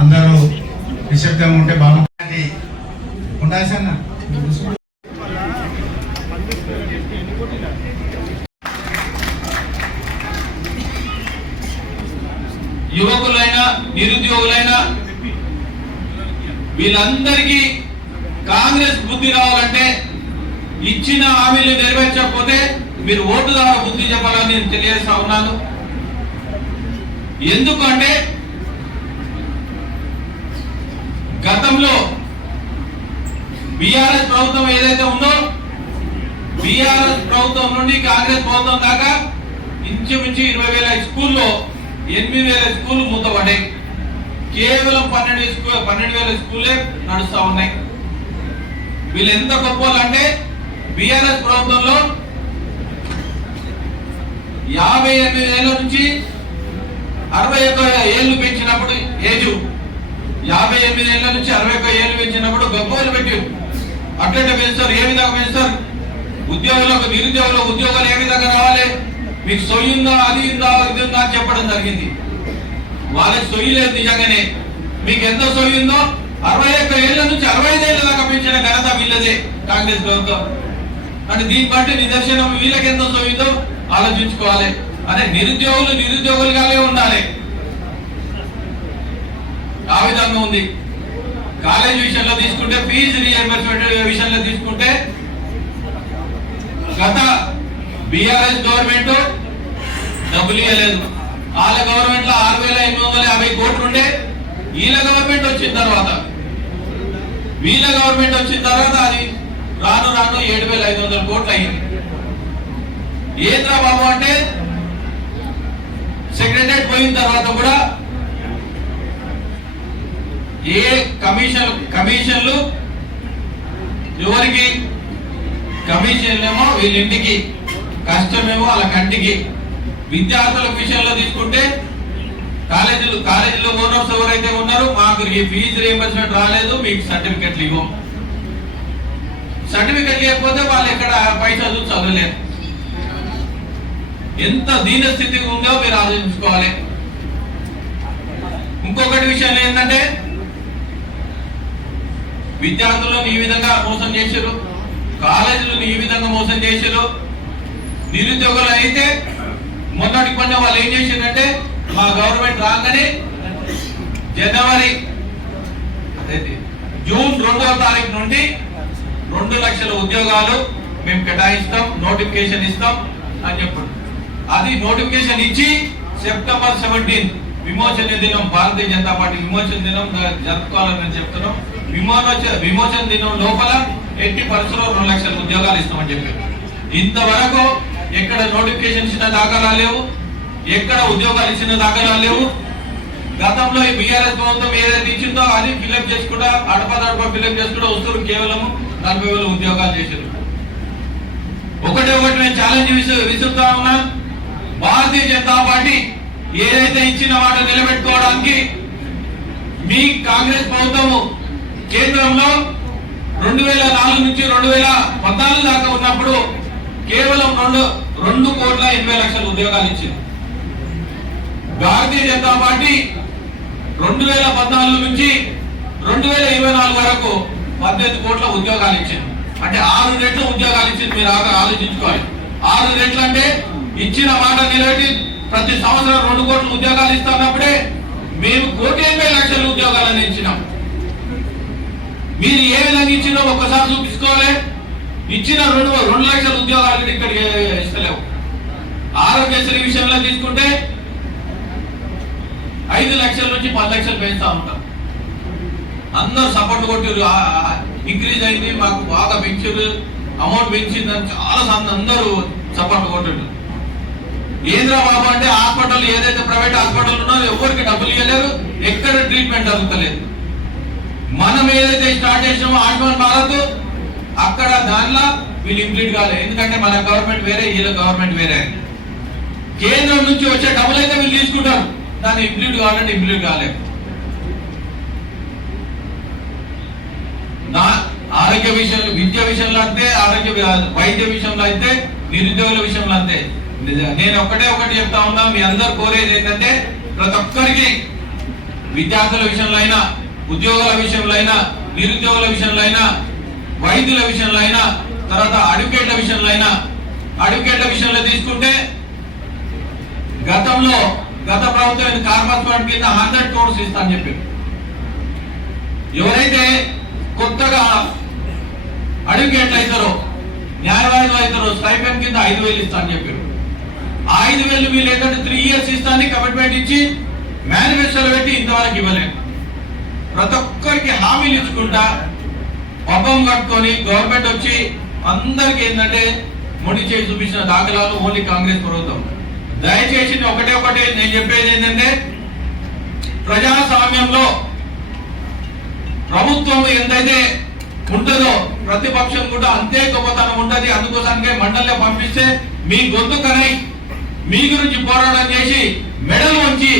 అందరూ నిశ్శబ్దంగా ఉంటే బాగుంటుంది. ఉండాల్సిన యువకులైనా నిరుద్యోగులైనా వీళ్ళందరికీ కాంగ్రెస్ బుద్ధి రావాలంటే ఇచ్చిన హామీలు నెరవేర్చకపోతే మీరు ఓటు ద్వారా బుద్ధి చెప్పాలని నేను తెలియజేస్తా ఉన్నాను. ఎందుకంటే గతంలో బీఆర్ఎస్ ప్రభుత్వం ఏదైతే ఉందో బీఆర్ఎస్ ప్రభుత్వం నుండి కాంగ్రెస్ ప్రభుత్వం దాకా ఇంచుమించు ఇరవై వేల స్కూల్లో ఎనిమిది వేల స్కూల్ మూతపడ్డాయి. కేవలం పన్నెండు స్కూల్ పన్నెండు వేల స్కూలే నడుస్తూ ఉన్నాయి. వీళ్ళు ఎంత గొప్ప అంటే బీఆర్ఎస్ ప్రభుత్వంలో యాభై ఎనిమిది వేల నుంచి అరవై ఒక్క ఏళ్ళు పెంచినప్పుడు ఏజు యాభై ఎనిమిది ఏళ్ళ నుంచి అరవై ఒక్క ఏళ్ళు పెంచినప్పుడు గొప్పలు పెట్టి అట్లనే పెంచుతారు ఏ విధంగా పెంచుతారు? ఉద్యోగులకు నిరుద్యోగులకు ఉద్యోగాలు ఏ విధంగా రావాలి? మీకు సొయ్యిందా అది ఉందా ఇది ఉందా అని చెప్పడం జరిగింది. వాళ్ళకి సొయ్యి లేదు నిజంగానే. మీకు ఎంత సొయ్యిందో అరవై ఒక్క ఏళ్ళ నుంచి అరవై ఐదు ఏళ్ళ దాకా పెంచిన ఘనత వీళ్ళదే కాంగ్రెస్ ప్రభుత్వం. అంటే దీన్ని బట్టి నిదర్శనం వీళ్ళకి ఎంత సొయ్యిందో ఆలోచించుకోవాలి. అదే నిరుద్యోగులు నిరుద్యోగులుగానే ఉండాలి. ఆ విధంగా ఉంది. కాలేజ్ విషయంలో తీసుకుంటే ఫీజు రియంబర్స్మెంట్ విషయంలో తీసుకుంటే గత బీఆర్ఎస్ గవర్నమెంట్ డబ్బులు ఇవ్వలేదు వాళ్ళ గవర్నమెంట్లో ఆరు వేల ఎనిమిది వందల యాభై కోట్లు ఉండే వీళ్ళ గవర్నమెంట్ వచ్చిన తర్వాత వీళ్ళ గవర్నమెంట్ వచ్చిన తర్వాత అది రాను రాను ఏడు వేల ఐదు వందల కోట్లు అయింది ఏంద్రా బాబు అంటే పోయిన తర్వాత కూడా ఏ కమిషన్ కమిషన్లు ఎవరికి? కమిషన్లేమో వీళ్ళింటికి కష్టమేమో వాళ్ళ కంటికి. విద్యార్థుల విషయంలో తీసుకుంటే కాలేజీలు కాలేజీలో ఓనర్స్ ఎవరైతే ఉన్నారో మాకు ఈ ఫీజు రీఎంబర్స్మెంట్ రాలేదు మీకు సర్టిఫికెట్లు ఇవ్వం. సర్టిఫికెట్ లేకపోతే వాళ్ళు ఇక్కడ పైసలు చదువు చదవలేరు. ఎంత దీనస్థితి ఉందో మీరు ఆలోచించుకోవాలి. ఇంకొకటి విషయం ఏంటంటే విద్యార్థులను ఈ విధంగా మోసం చేశారు కాలేజీలను ఈ విధంగా మోసం చేశారు నిరుద్యోగులు అయితే మొన్నటి కొన్ని వాళ్ళు ఏం చేసిందంటే మా గవర్నమెంట్ రాగానే జనవరి జూన్ రెండవ తారీఖు నుండి రెండు లక్షల ఉద్యోగాలు మేము కేటాయిస్తాం నోటిఫికేషన్ ఇస్తాం అని చెప్పండి అది నోటిఫికేషన్ ఇచ్చి సెప్టెంబర్ సెవెంటీన్ విమోచన దినం భారతీయ జనతా పార్టీ విమోచన దినం జరుపుకోవాలని నేను చెప్తున్నాం. విమోచన విమోచన దినం లోపల ఎట్టి పరిస్థితుల్లో రెండు లక్షల ఉద్యోగాలు ఇస్తామని చెప్పారు. ఇంతవరకు ఎక్కడ నోటిఫికేషన్ ఇచ్చిన దాకా లేవు ఎక్కడ ఉద్యోగాలు ఇచ్చిన దాఖలాలు లేవు. గతంలో ఈ బీఆర్ఎస్ ప్రభుత్వం ఏదైతే ఇచ్చిందో అది ఫిల్అప్ చేసుకుంటా అడపదడప ఫిల్అప్ చేసుకుంటా వస్తువులు కేవలం నలభై వేల ఉద్యోగాలు చేశారు ఒకటే ఒకటి మేము ఛాలెంజ్ విసు విసురుతా ఉన్నాను భారతీయ జనతా పార్టీ ఏదైతే ఇచ్చిన మాట నిలబెట్టుకోవడానికి మీ కాంగ్రెస్ ప్రభుత్వము కేంద్రంలో రెండు వేల నాలుగు నుంచి రెండు వేల పద్నాలుగు దాకా ఉన్నప్పుడు కేవలం రెండు రెండు కోట్ల ఎనభై లక్షల ఉద్యోగాలు ఇచ్చింది. భారతీయ జనతా పార్టీ రెండు వేల పద్నాలుగు నుంచి రెండు వేల ఇరవై నాలుగు వరకు పద్దెనిమిది కోట్ల ఉద్యోగాలు ఇచ్చింది. అంటే ఆరు రెట్లు ఉద్యోగాలు ఇచ్చింది మీరు ఆలోచించుకోవాలి. ఆరు రెట్లు అంటే ఇచ్చిన మాట నిలబెట్టి ప్రతి సంవత్సరం రెండు కోట్ల ఉద్యోగాలు ఇస్తున్నప్పుడే మేము కోటి ఎనభై లక్షల ఉద్యోగాలను ఇచ్చినాం మీరు ఏ విధంగా ఇచ్చినో ఒక్కసారి చూపించుకోవాలి. ఇచ్చిన రెండు రెండు లక్షల ఉద్యోగాలు ఇక్కడికి ఇస్తలేవు. ఆరోగ్యశ్రీ విషయంలో తీసుకుంటే ఐదు లక్షల నుంచి పది లక్షలు పెంచుతా ఉంటాం. అందరూ సపోర్ట్ కొట్టారు ఇంక్రీజ్ అయింది మాకు బాగా పెంచారు అమౌంట్ పెంచిందని చాలా సంద అందరూ సపోర్ట్ కొట్టారు ఏంద్రా బాబు అంటే హాస్పిటల్ ఏదైతే ప్రైవేట్ హాస్పిటల్ ఉన్నారో ఎవరికి డబ్బులు ఇవ్వలేరు ఎక్కడ ట్రీట్మెంట్ జరుగుతలేదు. మనం ఏదైతే స్టార్ట్ చేసామో ఆయుష్మాన్ భారత్ అక్కడ దానిలో వీళ్ళు ఇంప్లీట్ కాలేదు ఎందుకంటే మన గవర్నమెంట్ వేరే వీళ్ళ గవర్నమెంట్ వేరే. కేంద్రం నుంచి వచ్చే డబ్బులు అయితే వీళ్ళు తీసుకుంటారు. దాన్ని ఇంప్లీట్ కావాలంటే ఇంప్లీట్ కాలేదు ఆరోగ్య విషయంలో విద్య విషయంలో అంతే ఆరోగ్య వైద్య విషయంలో అయితే నిరుద్యోగుల విషయంలో అంతే. నేను ఒకటే ఒకటి చెప్తా ఉన్నా మీ అందరు కోరేది ఏంటంటే ప్రతి ఒక్కరికి విద్యార్థుల విషయంలో అయినా ఉద్యోగాల విషయంలో అయినా నిరుద్యోగుల విషయంలో అయినా వైద్యుల విషయంలో అయినా తర్వాత అడ్వకేట్ల విషయంలో అయినా అడ్వకేట్ల విషయంలో తీసుకుంటే గతంలో గత ప్రభుత్వం కార్పస్ ఫండ్ కింద హండ్రెడ్ క్రోడ్స్ ఇస్తా అని చెప్పి ఎవరైతే కొత్తగా అడ్వకేట్లు అవుతారో న్యాయవాదులు అవుతారో స్టైపెండ్ కింద ఐదు వేలు ఇస్తా అని చెప్పారు. ఆ ఐదు వేలు వీళ్ళు ఏంటంటే త్రీ ఇయర్స్ ఇస్తానని కమిట్మెంట్ ఇచ్చి మేనిఫెస్టోలో పెట్టి ఇంతవరకు ఇవ్వలేదు. ప్రతి ఒక్కరికి హామీలు ఇచ్చుకుంటా పబ్బం కట్టుకొని గవర్నమెంట్ వచ్చి అందరికి ఏంటంటే ముడి చేసి చూపించిన దాఖలాలు ఓన్లీ కాంగ్రెస్ ప్రభుత్వం. దయచేసి ఒకటే ఒకటే నేను చెప్పేది ఏంటంటే ప్రజాస్వామ్యంలో ప్రభుత్వం ఎంతైతే ఉంటుందో ప్రతిపక్షం కూడా అంతే గొప్పతనం ఉంటది. అందుకోసానికే మండలిలో పంపిస్తే మీ గొంతు కనై మీ గురించి పోరాటం చేసి మెడల్ వంచి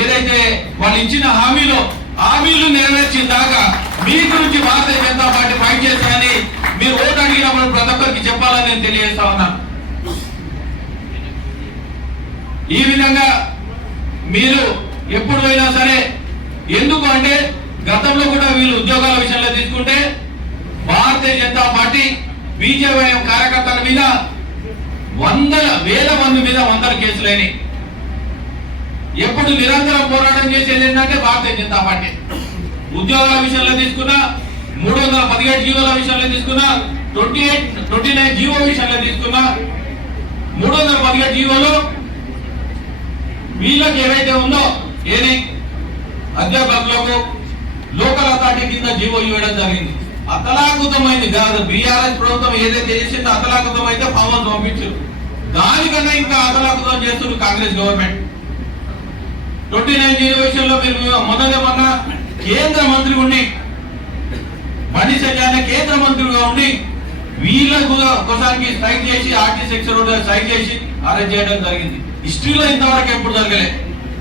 ఏదైతే వాళ్ళు ఇచ్చిన హామీలో హామీలు నెరవేర్చిన దాకా మీ గురించి భారతీయ జనతా పార్టీ ఫైట్ చేస్తానని మీరు ఓటు అడిగినప్పుడు ప్రతి ఒక్కరికి చెప్పాలని నేను తెలియజేస్తా ఉన్నా. ఈ విధంగా మీరు ఎప్పుడు అయినా సరే ఎందుకు అంటే గతంలో కూడా వీళ్ళు ఉద్యోగాల విషయంలో తీసుకుంటే భారతీయ జనతా పార్టీ బీజేపీ కార్యకర్తల మీద వందల వేల మంది మీద వందల కేసులేని ఎప్పుడు నిరంతరం పోరాటం చేసేది ఏంటంటే భారతీయ జనతా పార్టీ. ఉద్యోగాల విషయంలో తీసుకున్నా మూడు వందల పదిహేడు జీవోల విషయంలో తీసుకున్నా twenty eight twenty nine GO విషయంలో తీసుకున్నా మూడు వందల పదిహేడు జీవోలు వీళ్ళకి ఏవైతే ఉందో ఏది అధ్యాపకులకు లోకల్ అథారిటీ కింద జీవో ఇవ్వడం జరిగింది. అతలాకుతమైంది. కాదు బీఆర్ఎస్ ప్రభుత్వం ఏదైతే చేసిందో అతలాకుతం అయితే పవన్ పంపించారు. దానికన్నా ఇంకా అతలాకుతం చేస్తున్నారు Congress government. Twenty nine zero విషయంలో మీరు మొదట మొన్న కేంద్ర మంత్రి ఉండి బండి సంజయ్ కేంద్ర మంత్రిగా ఉండి వీళ్ళకు ఒకసారికి స్ట్రైక్ చేసి ఆర్టీ సెక్షన్ స్ట్రైక్ చేసి అరెస్ట్ చేయడం జరిగింది. హిస్టరీలో ఇంతవరకు ఎప్పుడు జరగలేదు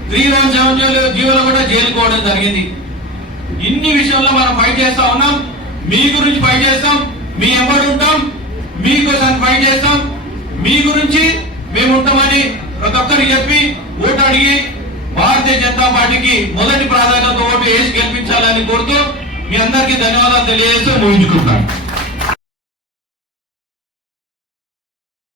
త్రీ వన్ సెవెన్ జీవోలో కూడా జైలుకోవడం జరిగింది. ఇన్ని విషయంలో మనం ఫైట్ చేస్తా ఉన్నాం. మీ గురించి ఫైట్ చేస్తాం మీ ఎంబడి ఉంటాం మీకోసం ఫైట్ చేస్తాం. మీ గురించి మేము ఉంటామని ప్రతి ఒక్కరికి చెప్పి ఓటు అడిగి భారతీయ జనతా పార్టీకి మొదటి ప్రాధాన్యత ఓటు వేసి గెలిపించాలని కోరుతూ మీ అందరికీ ధన్యవాదాలు తెలియజేస్తూ ముగించుకుంటాను.